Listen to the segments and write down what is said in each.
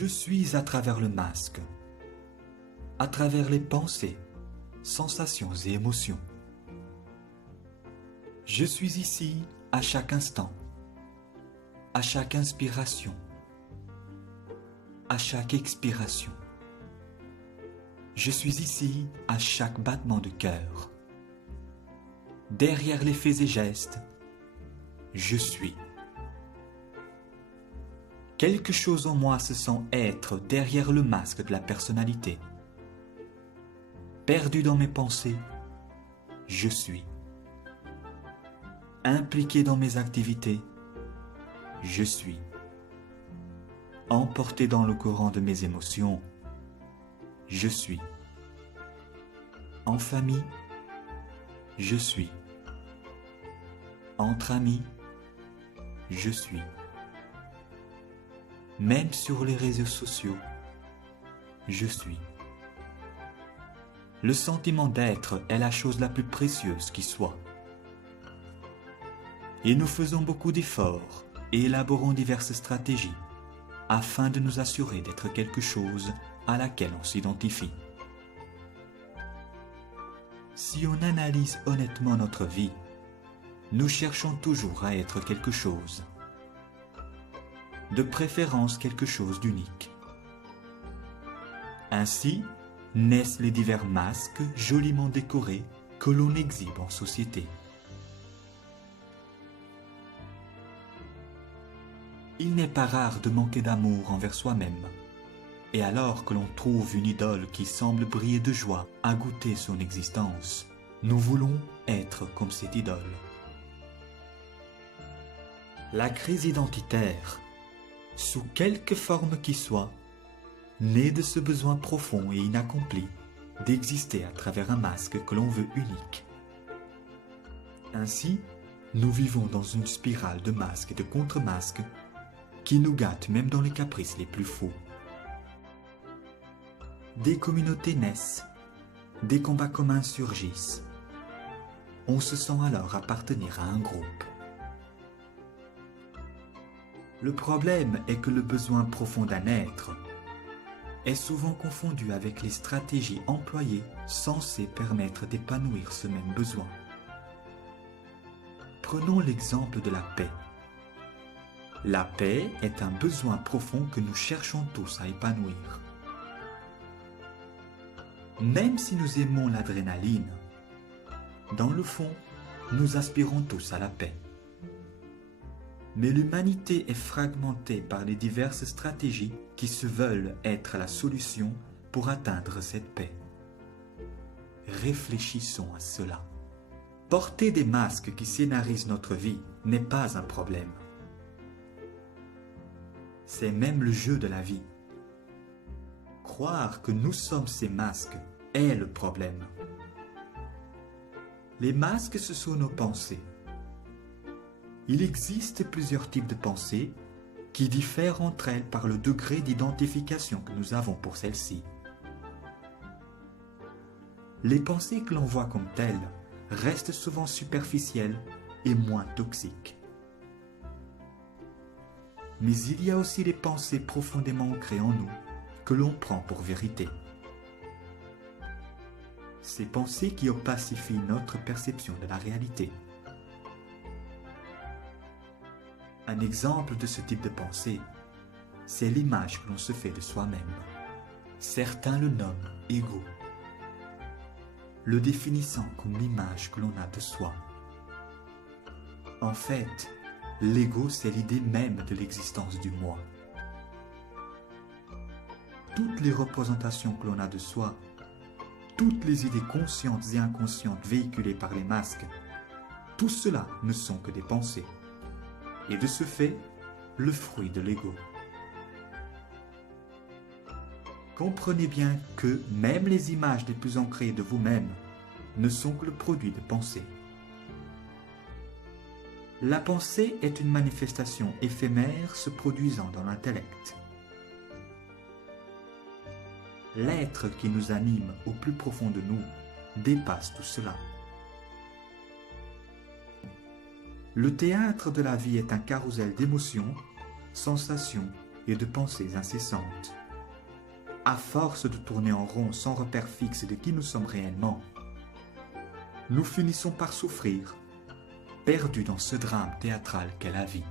Je suis à travers le masque, à travers les pensées, sensations et émotions. Je suis ici à chaque instant, à chaque inspiration, à chaque expiration. Je suis ici à chaque battement de cœur. Derrière les faits et gestes, je suis. Quelque chose en moi se sent être derrière le masque de la personnalité. Perdu dans mes pensées, je suis. Impliqué dans mes activités, je suis. Emporté dans le courant de mes émotions, je suis. En famille, je suis. Entre amis, je suis. Même sur les réseaux sociaux, je suis. Le sentiment d'être est la chose la plus précieuse qui soit. Et nous faisons beaucoup d'efforts et élaborons diverses stratégies afin de nous assurer d'être quelque chose à laquelle on s'identifie. Si on analyse honnêtement notre vie, nous cherchons toujours à être quelque chose. De préférence quelque chose d'unique. Ainsi naissent les divers masques joliment décorés que l'on exhibe en société. Il n'est pas rare de manquer d'amour envers soi-même, et alors que l'on trouve une idole qui semble briller de joie à goûter son existence, nous voulons être comme cette idole. La crise identitaire, sous quelque forme qu'il soit, naît de ce besoin profond et inaccompli d'exister à travers un masque que l'on veut unique. Ainsi, nous vivons dans une spirale de masques et de contre-masques qui nous gâtent même dans les caprices les plus fous. Des communautés naissent, des combats communs surgissent. On se sent alors appartenir à un groupe. Le problème est que le besoin profond d'un être est souvent confondu avec les stratégies employées censées permettre d'épanouir ce même besoin. Prenons l'exemple de la paix. La paix est un besoin profond que nous cherchons tous à épanouir. Même si nous aimons l'adrénaline, dans le fond, nous aspirons tous à la paix. Mais l'humanité est fragmentée par les diverses stratégies qui se veulent être la solution pour atteindre cette paix. Réfléchissons à cela. Porter des masques qui scénarisent notre vie n'est pas un problème. C'est même le jeu de la vie. Croire que nous sommes ces masques est le problème. Les masques, ce sont nos pensées. Il existe plusieurs types de pensées qui diffèrent entre elles par le degré d'identification que nous avons pour celles-ci. Les pensées que l'on voit comme telles restent souvent superficielles et moins toxiques. Mais il y a aussi les pensées profondément ancrées en nous que l'on prend pour vérité. Ces pensées qui opacifient notre perception de la réalité. Un exemple de ce type de pensée, c'est l'image que l'on se fait de soi-même. Certains le nomment ego, le définissant comme l'image que l'on a de soi. En fait, l'ego, c'est l'idée même de l'existence du moi. Toutes les représentations que l'on a de soi, toutes les idées conscientes et inconscientes véhiculées par les masques, tout cela ne sont que des pensées. Et de ce fait, le fruit de l'ego. Comprenez bien que même les images les plus ancrées de vous-même ne sont que le produit de pensées. La pensée est une manifestation éphémère se produisant dans l'intellect. L'être qui nous anime au plus profond de nous dépasse tout cela. Le théâtre de la vie est un carrousel d'émotions, sensations et de pensées incessantes. À force de tourner en rond sans repère fixe de qui nous sommes réellement, nous finissons par souffrir, perdus dans ce drame théâtral qu'est la vie.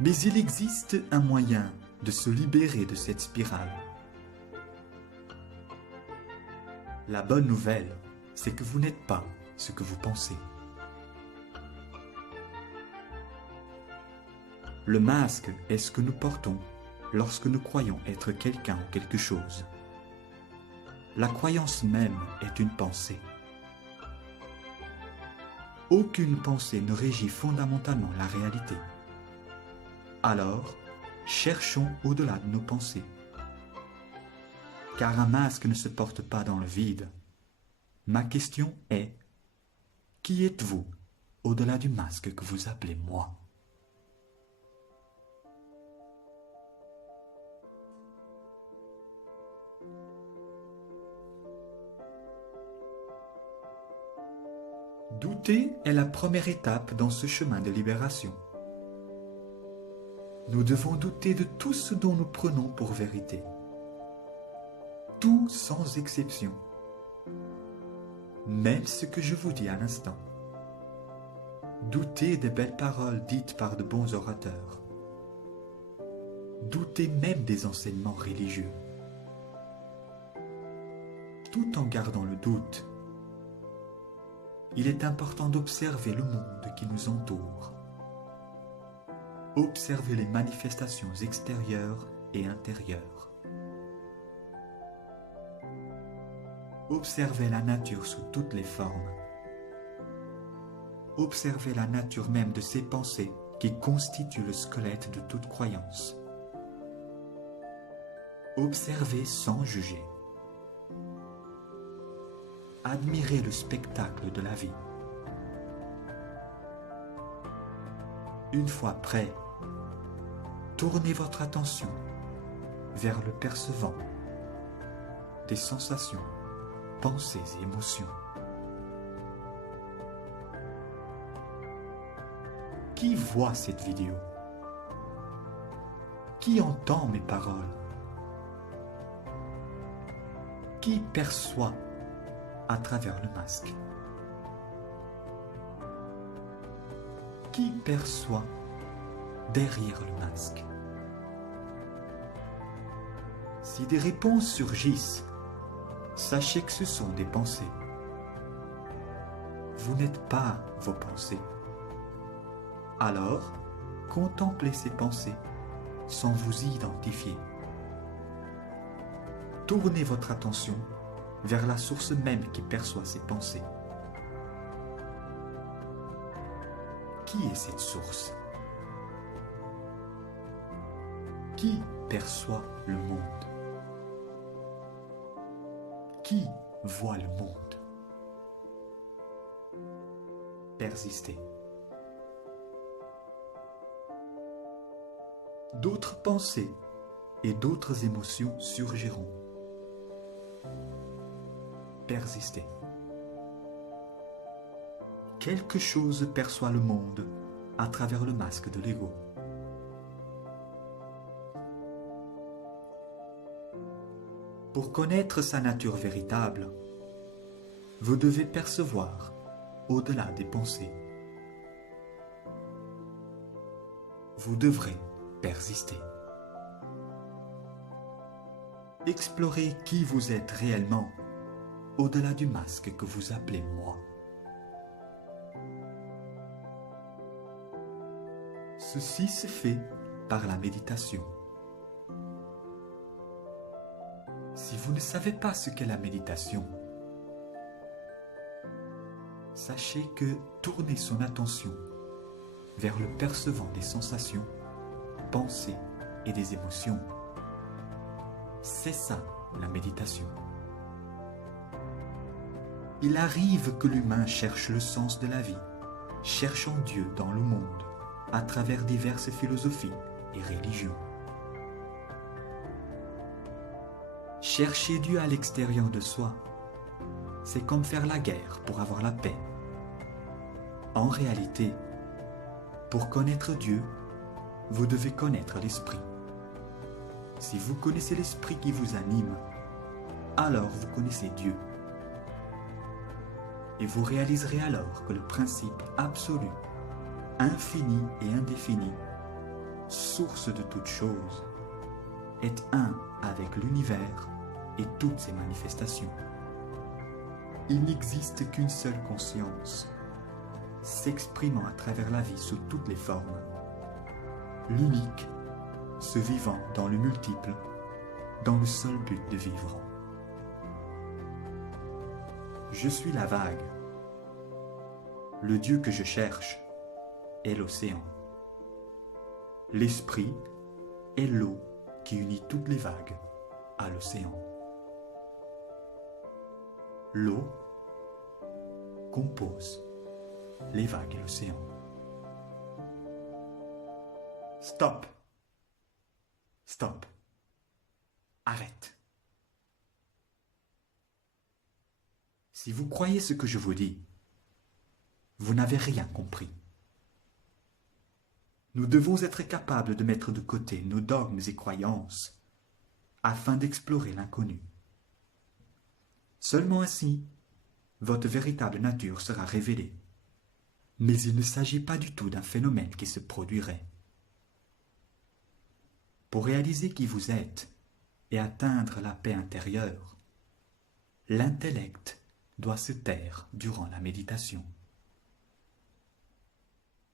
Mais il existe un moyen de se libérer de cette spirale. La bonne nouvelle, c'est que vous n'êtes pas ce que vous pensez. Le masque est ce que nous portons lorsque nous croyons être quelqu'un ou quelque chose. La croyance même est une pensée. Aucune pensée ne régit fondamentalement la réalité. Alors, cherchons au-delà de nos pensées. Car un masque ne se porte pas dans le vide. Ma question est, qui êtes-vous au-delà du masque que vous appelez moi ? Douter est la première étape dans ce chemin de libération. Nous devons douter de tout ce dont nous prenons pour vérité. Tout sans exception. Même ce que je vous dis à l'instant. Doutez des belles paroles dites par de bons orateurs. Doutez même des enseignements religieux. Tout en gardant le doute, il est important d'observer le monde qui nous entoure. Observer les manifestations extérieures et intérieures. Observer la nature sous toutes les formes. Observer la nature même de ces pensées qui constituent le squelette de toute croyance. Observer sans juger. Admirez le spectacle de la vie. Une fois prêt, tournez votre attention vers le percevant des sensations, pensées et émotions. Qui voit cette vidéo? Qui entend mes paroles? Qui perçoit à travers le masque? Qui perçoit derrière le masque? Si des réponses surgissent, sachez que ce sont des pensées. Vous n'êtes pas vos pensées. Alors, contemplez ces pensées sans vous y identifier. Tournez votre attention vers la source même qui perçoit ces pensées. Qui est cette source? Qui perçoit le monde? Qui voit le monde? Persistez. D'autres pensées et d'autres émotions surgiront. Persistez. Quelque chose perçoit le monde à travers le masque de l'ego. Pour connaître sa nature véritable, vous devez percevoir au-delà des pensées. Vous devrez persister. Explorez qui vous êtes réellement au-delà du masque que vous appelez moi. Ceci se fait par la méditation. Si vous ne savez pas ce qu'est la méditation, sachez que tourner son attention vers le percevant des sensations, pensées et des émotions, c'est ça la méditation. Il arrive que l'humain cherche le sens de la vie, cherchant Dieu dans le monde, à travers diverses philosophies et religions. Chercher Dieu à l'extérieur de soi, c'est comme faire la guerre pour avoir la paix. En réalité, pour connaître Dieu, vous devez connaître l'esprit, Si vous connaissez l'esprit qui vous anime, alors vous connaissez Dieu. Et vous réaliserez alors que le principe absolu, infini et indéfini, source de toutes choses, est un avec l'univers et toutes ses manifestations. Il n'existe qu'une seule conscience, s'exprimant à travers la vie sous toutes les formes. L'unique, se vivant dans le multiple, dans le seul but de vivre. Je suis la vague. Le Dieu que je cherche est l'océan. L'esprit est l'eau qui unit toutes les vagues à l'océan. L'eau compose les vagues et l'océan. Stop. Stop. Arrête. Si vous croyez ce que je vous dis, vous n'avez rien compris. Nous devons être capables de mettre de côté nos dogmes et croyances afin d'explorer l'inconnu. Seulement ainsi, votre véritable nature sera révélée. Mais il ne s'agit pas du tout d'un phénomène qui se produirait. Pour réaliser qui vous êtes et atteindre la paix intérieure, l'intellect doit se taire durant la méditation.